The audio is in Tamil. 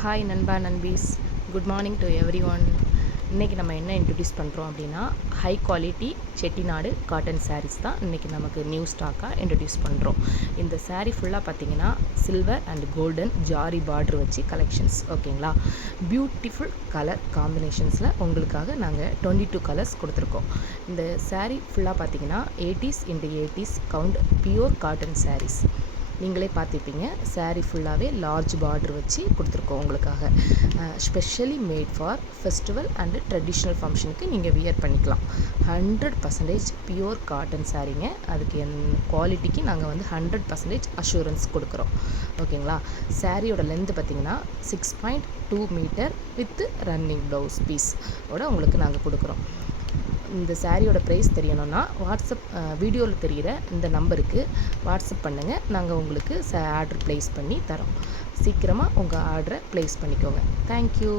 ஹாய் நண்பா நண்பீஸ், good morning to everyone. இன்றைக்கி நம்ம என்ன இன்ட்ரடியூஸ் பண்ணுறோம் அப்படின்னா, high quality Chettinad cotton sarees தான் இன்றைக்கி நமக்கு நியூ ஸ்டாக்காக இன்ட்ரடியூஸ் பண்ணுறோம். இந்த சாரீ ஃபுல்லாக பார்த்தீங்கன்னா silver and golden zari border வச்சு கலெக்ஷன்ஸ். ஓகேங்களா, பியூட்டிஃபுல் கலர் காம்பினேஷன்ஸில் உங்களுக்காக நாங்கள் 22 கலர்ஸ் கொடுத்துருக்கோம். இந்த சாரீ ஃபுல்லாக பார்த்தீங்கன்னா 80s into 80s count pure cotton saris. நீங்களே பார்த்துப்பீங்க, சாரீ ஃபுல்லாகவே லார்ஜ் பார்டர் வச்சு கொடுத்துருக்கோம் உங்களுக்காக. Specially made for festival and traditional ஃபங்க்ஷனுக்கு நீங்கள் வியர் பண்ணிக்கலாம். 100% பியூர் காட்டன் சாரீங்க. அதுக்கு குவாலிட்டிக்கு நாங்கள் 100% அஷூரன்ஸ் கொடுக்குறோம். ஓகேங்களா, சாரியோட லென்த்து பார்த்திங்கன்னா 6.2 metre with running blouse piece ஓட உங்களுக்கு நாங்கள் கொடுக்குறோம். இந்த சாரியோட ப்ரைஸ் தெரியணும்னா வாட்ஸ்அப் வீடியோவில் தெரிகிற இந்த நம்பருக்கு வாட்ஸ்அப் பண்ணுங்கள். நாங்கள் உங்களுக்கு ஆர்டர் ப்ளேஸ் பண்ணி தரோம். சீக்கிரமாக உங்கள் ஆர்டரை ப்ளேஸ் பண்ணிக்கோங்க. தேங்க்யூ.